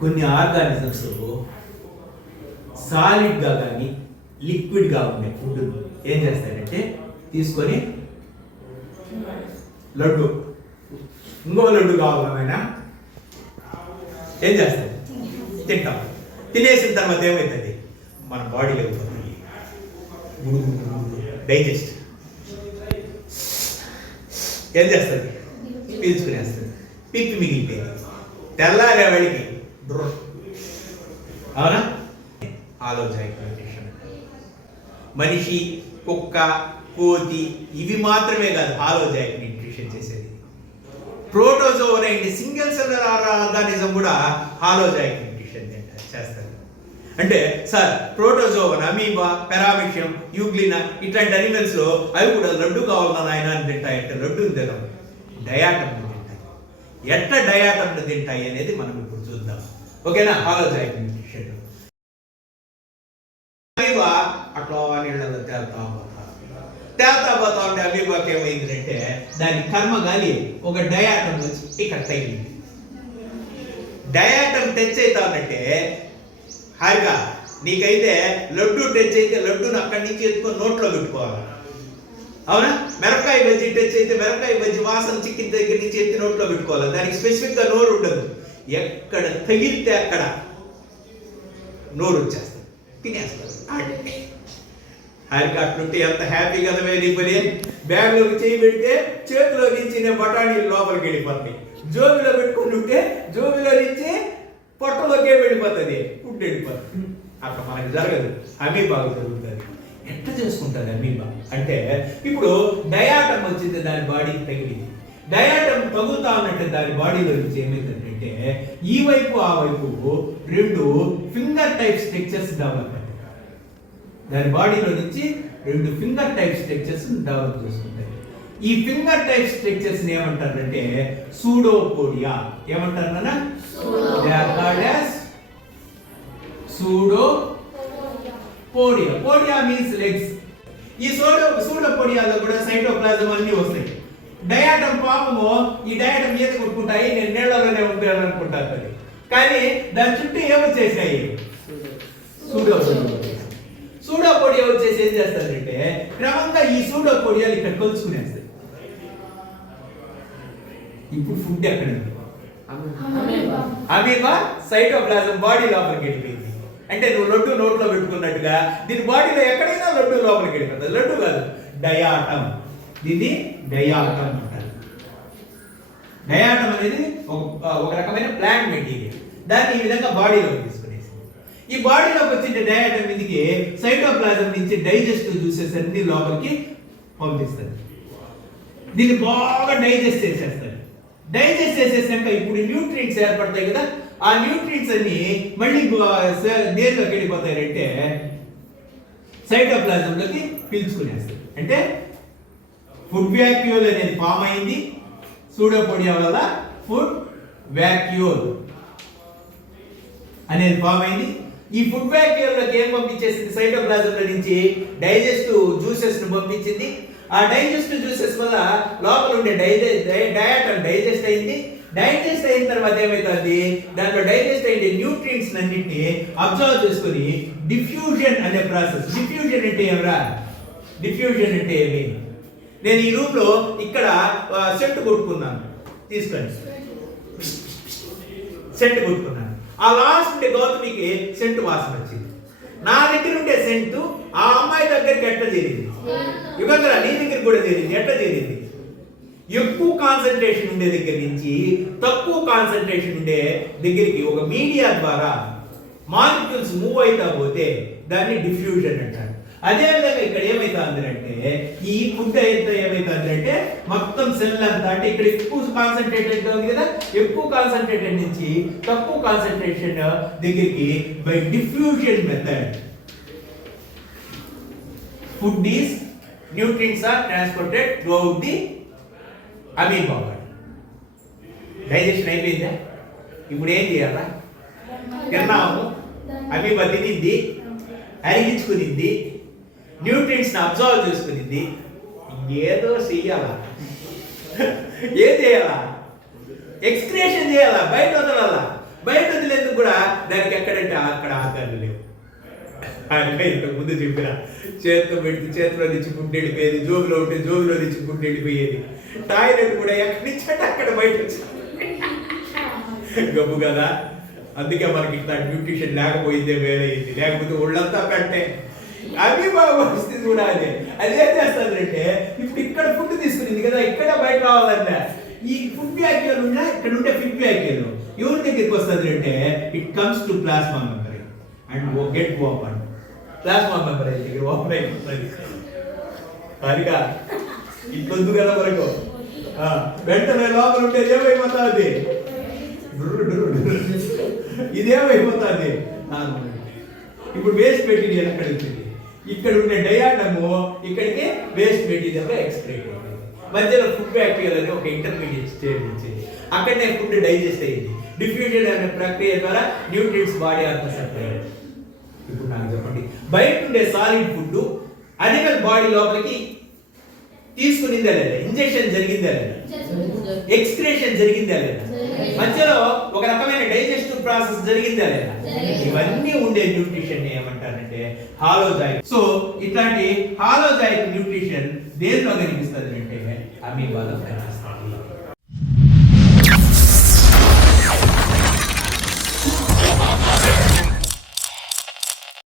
కొన్ని ఆర్గానిజమ్స్ సాలిడ్గా కానీ లిక్విడ్గా ఉండే ఫుడ్ ఏం చేస్తాయంటే తీసుకొని లడ్డు ఇంకో లడ్డు కావాలమైనా ఏం చేస్తాయి తింటాం. తినేసిన తర్వాత ఏమవుతుంది మన బాడీలో అయిపోతుంది డైజెస్ట్ ఏం చేస్తుంది పీల్చుకునేస్తుంది. పిప్పి మిగిలిపోయింది తెల్లారే వాడికి అవునా ఆలోచన మనిషి కుక్క కోతి ఇవి మాత్రమే కాదు హాలోజైక్ న్యూట్రిషన్ చేసేది. ప్రోటోజోవా అనే సింగిల్ సెల్లర్ ఆర్గానిజం కూడా హాలోజైక్ న్యూట్రిషన్ చేస్తారు. అంటే సార్ ప్రోటోజోవన్ అమీబా పెరామిషియం యూగ్లినా ఇట్లాంటి అనిమల్స్ లో అవి కూడా లడ్డు కావాలన్నా నాయన అని తింటాయంటే లడ్డుని తినవు డయాటమ్ను తింటాయి. ఎట్లా డయాటమ్ను తింటాయి అనేది మనం ఇప్పుడు చూద్దాం. ఓకేనా హాలోజైక్ న్యూట్రిషన్ అమీబా అట్లా నీళ్ళలో తేల్తా పోతా ఉంటే అమీబాకి ఏమైందంటే దాని కర్మ గాలి ఒక డయాటమ్ వచ్చి ఇక్కడ తగిలింది. డయాటమ్ టచ్ అవుతానంటే హారిగా నీకైతే లడ్డు టచ్ అయితే లడ్డును అక్కడి నుంచి ఎత్తుకొని నోట్లో పెట్టుకోవాలి. అవునా మిరపకాయ బజ్జీ టచ్ అయితే మిరపకాయ బజ్జీ వాసన చిక్కిన దగ్గర నుంచి ఎత్తి నోట్లో పెట్టుకోవాలి. దానికి స్పెసిఫిక్గా నోరు ఉండదు. ఎక్కడ తగిలితే అక్కడ నోరు వచ్చేస్తుంది తినేస్తారు. హారిక అట్లుంటే ఎంత హ్యాపీ కదా నీ పని. బ్యాగ్లోకి చేయి పెడితే చేతిలో నుంచి బఠానీలు లోపలికి వెళ్ళిపోతాయి. జోబిలో పెట్టుకుని ఉంటే జోబిలో నుంచి పొట్టలోకే వెళ్ళిపోతుంది ఫుడ్ వెళ్ళిపోతుంది. అక్కడ మనకు జరగదు. అమీబాగా జరుగుతుంది. ఎట్లా చేసుకుంటుంది అమీబా అంటే ఇప్పుడు డయాటమ్ వచ్చింది దాని బాడీకి తగిలింది. డయాటమ్ తగులుతా ఉన్నట్టు దాని బాడీలో నుంచి ఏమైందంటే ఈ వైపు ఆ వైపు రెండు ఫింగర్ టైప్ స్ట్రక్చర్స్ డెవలప్. దాని బాడీలో నుంచి రెండు ఫింగర్ టైప్ స్ట్రక్చర్స్ డెవలప్ చేసుకుంటాయి. ఈ ఫింగర్ టైప్ స్ట్రక్చర్స్ ఏమంటారంటే సూడోపోడియా. ఏమంటారు నాన్న? సూడోపోడియా. పోడియా means legs. ఈ సూడోపోడియాలో కూడా సైటోప్లాజం అన్ని వస్తాయి. డయాటమ్ పాపము ఈ డయాటమ్ ఈత కొట్టుకుంటాయి నేను నీళ్లలోనే ఉంటాను అనుకుంటాను. కానీ దాని చుట్టూ ఏమొచ్చేసాయి సూడోపోడియా వచ్చేసి ఏం చేస్తారంటే క్రమంగా ఈ సూడోపోడియాలు ఇక్కడ కలుసుకునేస్తాయి. ఇప్పుడు ఫుడ్ ఎక్కడ అమీబా సైటోప్లాజం బాడీ లోపలికి వెళ్ళిపోయింది. అంటే నువ్వు లడ్డు నోట్లో పెట్టుకున్నట్టుగా దీని బాడీలో ఎక్కడైనా లడ్డు లోపలికి వెళ్ళిపోతుంది. లడ్డు కాదు డయాటమ్. దీన్ని డయాటమ్ అంటారు. డయాటమ్ అనేది ఒక రకమైన ప్లాంట్ మెటీరియల్. దాన్ని ఈ విధంగా బాడీలోకి తీసుకునేసి ఈ బాడీలోకి వచ్చిన డయాటమ్ మీదకి సైటోప్లాజం నుంచి డైజెస్టివ్ జ్యూసెస్ అన్ని లోపలికి పంపిస్తుంది. దీన్ని బాగా డైజెస్ట్ చేసేస్తారు. డైజెస్ట్ చేసేసాక ఇప్పుడు న్యూట్రియంట్స్ ఏర్పడతాయి కదా. ఆ న్యూట్రియంట్స్ అన్ని మళ్ళీ దేనిలోకి వెళ్ళిపోతాయంటే సైటోప్లాజంలోకి పీల్చుకునేస్తాయి. అంటే ఫుడ్ వ్యాక్యూల్ అనేది ఫామ్ అయింది సూడోపోడియా వల్ల. ఫుడ్ వ్యాక్యూల్ అనేది ఫామ్ అయింది. ఈ ఫుడ్ వ్యాక్యూల్లోకి ఏం పంపించేసింది సైటోప్లాజంలో నుంచి డైజెస్టివ్ జ్యూసెస్ ను పంపించింది. ఆ డైజెస్టివ్ జ్యూసెస్ వల్ల లోపల ఉండే డయాటమ్ డైజెస్ట్ అయింది. డైజెస్ట్ అయిన తర్వాత ఏమవుతుంది దాంట్లో డైజెస్ట్ అయ్యే న్యూట్రియంట్స్ అన్నింటినీ అబ్జర్వ్ చేసుకుని డిఫ్యూజన్ అనే ప్రాసెస్. డిఫ్యూజన్ అంటే ఏమరా? డిఫ్యూజన్ అంటే ఏమి? నేను ఈ రూమ్ లో ఇక్కడ సెంట్ కొట్టుకున్నాను తీసుకోండి. సెంట్ కొట్టుకున్నాను. ఆ లాస్ట్ ఉండే గౌతమికి సెంటు వాసన వచ్చింది. నా దగ్గర ఉండే సెంటు ఆ అమ్మాయి దగ్గరికి ఎట్లా చేరింది? యుగంగా నీ దగ్గర కూడా చేరింది. ఎట్లా చేరింది? ఎక్కువ కాన్సన్ట్రేషన్ ఉండే దగ్గర నుంచి తక్కువ కాన్సన్ట్రేషన్ ఉండే దగ్గరికి ఒక మీడియా ద్వారా మాలిక్యూల్స్ మూవ్ అవుతా పోతే దాన్ని డిఫ్యూజన్ అంటారు. అదేవిధంగా ఇక్కడ ఏమైతుందంటే ఈ ఫుడ్ అయితే ఏమైతుందంటే మొత్తం సెల్ అంతా అంటే ఇక్కడ ఎక్కువ కాన్సన్ట్రేటెడ్ ఉంది కదా, ఎక్కువ కాన్సన్ట్రేటెడ్ నుంచి తక్కువ కాన్సన్ట్రేషన్ దగ్గరికి by diffusion method food is nutrients are transported throughout the amoeba. Digestion అయిపోయిందా? ఇప్పుడు ఏం చేయాలా? తిన్నాము, అమీబా తినింది, అరిగించుకునింది, న్యూట్రియంట్స్ అబ్జర్వ్ చేసుకునింది, ఏదో చెయ్యాలా. ఏం చేయాలా? ఎక్స్క్రేషన్ చేయాలా, బయట వదలాలా. బయట వదిలేందుకు కూడా దానికి ఎక్కడంటే అక్కడ ఆకారాలు లేవు. ఆయన ఇంతకు ముందు చెప్పిన చేతితో పెడితే చేతిలో నుంచి ఫుడ్ వెళ్ళిపోయేది, జోబులో ఉంటే జోబులో నుంచి ఫుడ్ వెళ్ళిపోయేది. టాయిలెట్ కూడా ఎక్కడి నుంచి అంటే అక్కడ బయట గబ్బు కదా. అందుకే మనకి ఇట్లా న్యూట్రిషన్ లేకపోయిందే వేలైంది, లేకపోతే ఒళ్ళంతా పెట్టే. అవి బాగా పరిస్థితి కూడా అదేం చేస్తుందంటే ఇప్పుడు ఇక్కడ ఫుడ్ తీసుకునింది కదా, ఇక్కడ బయట రావాలంటే ఈ ఫుడ్ వ్యాఖ్యలు ఉన్నా ఇక్కడ ఉండే ఫుడ్ వ్యాఖ్యలు ఎవరి దగ్గరికి వస్తుంది అంటే it comes to plasma membrane and get open. Plasma membrane దగ్గర ఓపెన్ అయిపోతుంది. సరిగా ఇట్లొద్దు కదా వరకు వెంటనే లోపల ఉంటే ఏమైపోతుంది, ఇదేమైపోతుంది. ఇప్పుడు వేస్ట్ మెటీరియల్ ఎక్కడ వచ్చింది, ఇక్కడ ఉండే డయాటము ఇక్కడికి వేస్ట్ మెటీరియల్ ఎక్స్క్రీట్ అవుతుంది. మధ్యలో ఫుడ్ బ్యాక్టీరియల్ అని ఒక ఇంటర్మీడియట్ స్టేజ్ ఇచ్చింది, అక్కడనే ఫుడ్ డైజెస్ట్ అయ్యింది. డిఫ్యూజన్ అనే ప్రక్రియ ద్వారా న్యూట్రియంట్స్ బాడీ అంతా సప్లై. ఇప్పుడు నాకు చెప్పండి, బయట ఉండే సాలిడ్ ఫుడ్ అనిమల్ బాడీ లోపలికి తీసుకునిందా లేదా, ఇంజెక్షన్ జరిగిందా లేదా, ఎక్స్క్రేషన్ జరిగిందా లేదా, మధ్యలో ఒక రకమైన డైజెస్టివ్ ప్రాసెస్ జరిగిందా లేదా, ఇవన్నీ ఉండే న్యూట్రిషన్ ఏమంటారంటే హాలోజాయిక్. సో ఇట్లాంటి హాలోజాయిక్ న్యూట్రిషన్ దేనిలో కనిపిస్తుంది అంటే అమీబాలో కనిపిస్తుంది.